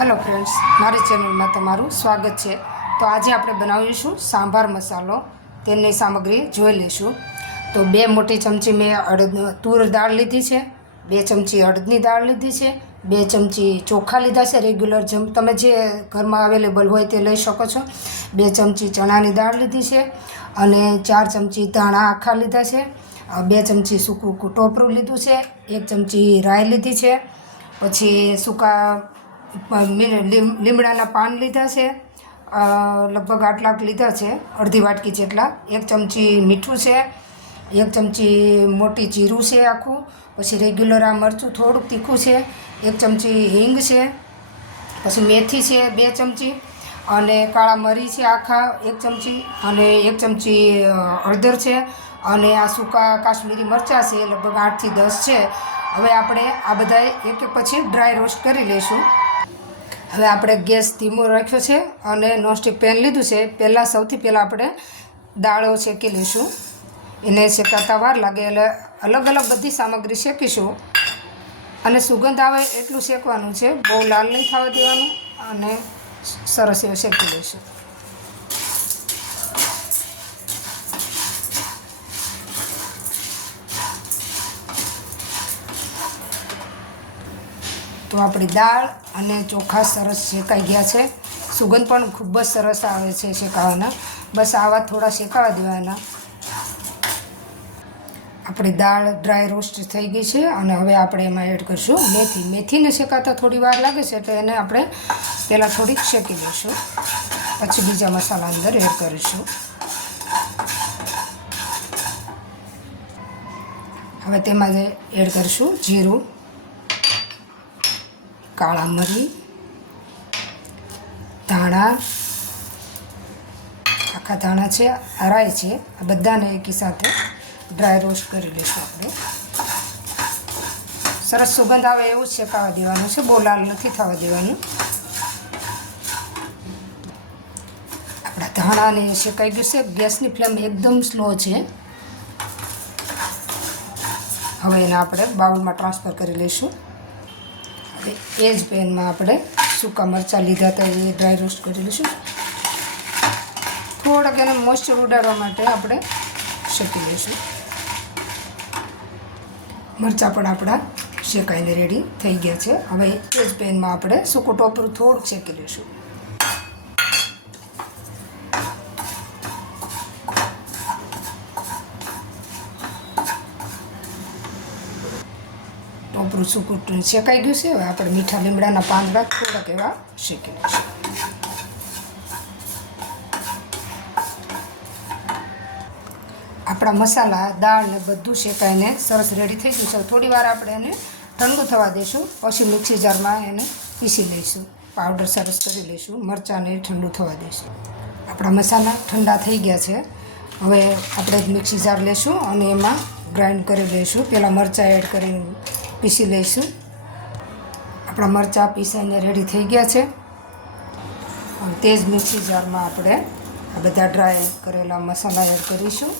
Hello friends, मारी channel में तमारू स्वागत है। तो आज આપણે બનાવીશું सांभार मसालो। તેની સામગ્રી જોઈ લઈશું। તો 2 મોટી ચમચી મેં તૂર દાળ લીધી છે, 2 ચમચી અડદની દાળ લીધી છે, 2 ચમચી ચોખા લીધા છે રેગ્યુલર તમે જે ઘરમાં અવેલેબલ હોય તે લઈ શકો છો, 2 ચમચી ચણાની દાળ લીધી છે અને 4 ચમચી ધાણા આખા લીધા છે, 2 ચમચી સૂકું ટોપરું લીધું છે, 1 ચમચી રાઈ લીધી છે, પછી સૂકા લીમડાના પાન લીધા છે, લગભગ આટલા લીધા છે, અડધી વાટકી જેટલા, 1 ચમચી મીઠું છે, 1 ચમચી મોટી જીરું છે આખું, પછી રેગ્યુલર આ મરચું થોડુંક તીખું છે, 1 ચમચી હિંગ છે, પછી મેથી છે 2 ચમચી અને કાળા મરી છે આખા 1 ચમચી અને 1 ચમચી હળદર છે અને આ સૂકા કાશ્મીરી મરચાં છે લગભગ 8 થી 10 છે। હવે આપણે આ બધા એક એક પછી ડ્રાય રોસ્ટ કરી લઈશું। હવે આપણે ગેસ ધીમો રાખ્યો છે અને નોનસ્ટિક પેન લીધું છે। પહેલાં સૌથી પહેલાં આપણે દાળો શેકી લઈશું। એને શેકાતા વાર લાગે એટલે અલગ અલગ બધી સામગ્રી શેકીશું અને સુગંધ આવે એટલું શેકવાનું છે, બહુ લાલ નહીં થવા દેવાનું અને સરસ એવું શેકી લઈશું। તો આપણી દાળ અને ચોખા સરસ શેકાઈ ગયા છે, સુગંધ પણ ખૂબ જ સરસ આવે છે શેકાવાના। બસ આવા થોડા શેકાવા દેવાના। આપણી દાળ ડ્રાય રોસ્ટ થઈ ગઈ છે અને હવે આપણે એમાં એડ કરીશું મેથી। મેથીને શેકાતા થોડી વાર લાગે છે એટલે એને આપણે પહેલાં થોડીક શેકી લઈશું, પછી બીજા મસાલા અંદર એડ કરીશું। હવે તેમાં એડ કરીશું જીરું, કાળા મરી, ધાણા આખા ધાણા છે, રાઈ છે, આ બધાને એકી સાથે ડ્રાય રોસ્ટ કરી લઈશું આપણે। સરસ સુગંધ આવે એવું જ શેકાવા દેવાનું છે, બહુ લાલ નથી થવા દેવાનું। આપણા ધાણાને શેકાઈ ગયું છે, ગેસની ફ્લેમ એકદમ સ્લો છે। હવે એને આપણે બાઉલમાં ટ્રાન્સફર કરી લઈશું। એ જ પેનમાં આપણે સૂકા મરચાં લીધા હતા એ ડ્રાય રોસ્ટ કરી લઈશું। થોડાક એને મોઇસ્ચર ઉડાડવા માટે આપણે શેકી લઈશું। મરચાં પણ આપણા શેકાઈને રેડી થઈ ગયા છે। હવે એ જ પેનમાં આપણે સૂકું ટોપરું થોડુંક શેકી લઈશું। ટોપરું સૂકું શેકાઈ ગયું છે। હવે આપણે મીઠા લીમડાના પાંદડા થોડાક એવા શેકી લઈશું। આપણા મસાલા દાળ ને બધું શેકાઈને સરસ રેડી થઈ ગયું છે। થોડી વાર આપણે એને ઠંડુ થવા દઈશું, પછી મિક્સી જારમાં એને પીસી લઈશું, પાવડર સરસ કરી લઈશું, મરચાંને ઠંડુ થવા દઈશું। આપણા મસાલા ઠંડા થઈ ગયા છે। હવે આપણે એક મિક્સી જાર લઈશું અને એમાં ગ્રાઇન્ડ કરી લઈશું। પહેલાં મરચાં એડ કરીને પીસી લઈશું। આપણા મરચાં પીસાઈને રેડી થઈ ગયા છે। તે જ મિક્સી જારમાં આપણે આ બધા ડ્રાય કરેલા મસાલા એડ કરીશું,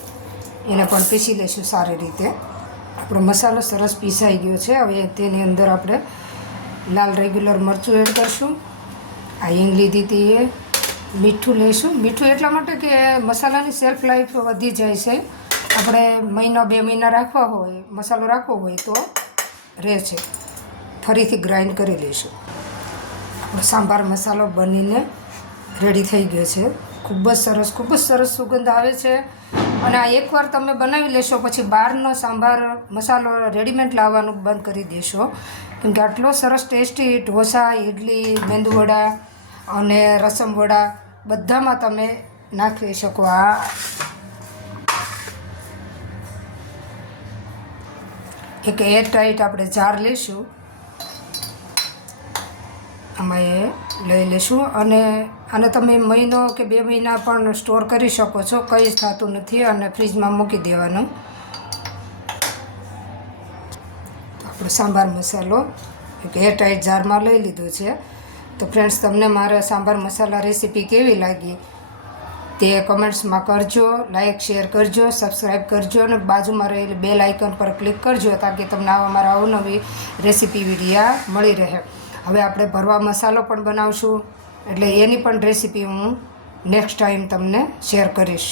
એને પણ પીસી લઈશું સારી રીતે। આપણો મસાલો સરસ પીસાઈ ગયો છે। હવે તેની અંદર આપણે લાલ રેગ્યુલર મરચું એડ કરીશું, આ હિંગ લીધી હતી એ, મીઠું લઈશું। મીઠું એટલા માટે કે મસાલાની સેલ્ફ લાઈફ વધી જાય છે, આપણે મહિના 2 મહિના રાખવા હોય, મસાલો રાખવો હોય તો રહે છે। ફરીથી ગ્રાઇન્ડ કરી લઈશું। આપણો સાંભાર મસાલો બનીને રેડી થઈ ગયો છે। ખૂબ જ સરસ સુગંધ આવે છે અને આ એકવાર તમે બનાવી લેશો પછી બહારનો સાંભાર મસાલો રેડીમેડ લાવવાનું બંધ કરી દેશો, કેમ કે આટલો સરસ ટેસ્ટી ઢોસા, ઇડલી, મેંદુવડા અને રસમવડા બધામાં તમે નાખી શકો। આ એક એર ટાઈટ આપણે જાર લઈશું, આમાં એ લઈ લઈશું અને આને તમે મહિનો કે 2 મહિના પણ સ્ટોર કરી શકો છો, કંઈ જ થતું નથી અને ફ્રીજમાં મૂકી દેવાનું। આપણો સાંભાર મસાલો એક એર ટાઈટ જારમાં લઈ લીધો છે। તો ફ્રેન્ડ્સ, તમને મારા સાંભાર મસાલા રેસીપી કેવી લાગી તે કમેન્ટ્સમાં કરજો, લાઈક શેર કરજો, સબસ્ક્રાઈબ કરજો અને બાજુમાં રહેલી બેલ આઇકન પર ક્લિક કરજો તાકી તમને આવા મારા અવનવી રેસીપી વિડીયા મળી રહે। હવે આપણે ભરવા મસાલો પણ બનાવશું, એટલે એની પણ રેસીપી હું નેક્સ્ટ ટાઈમ તમને શેર કરીશ.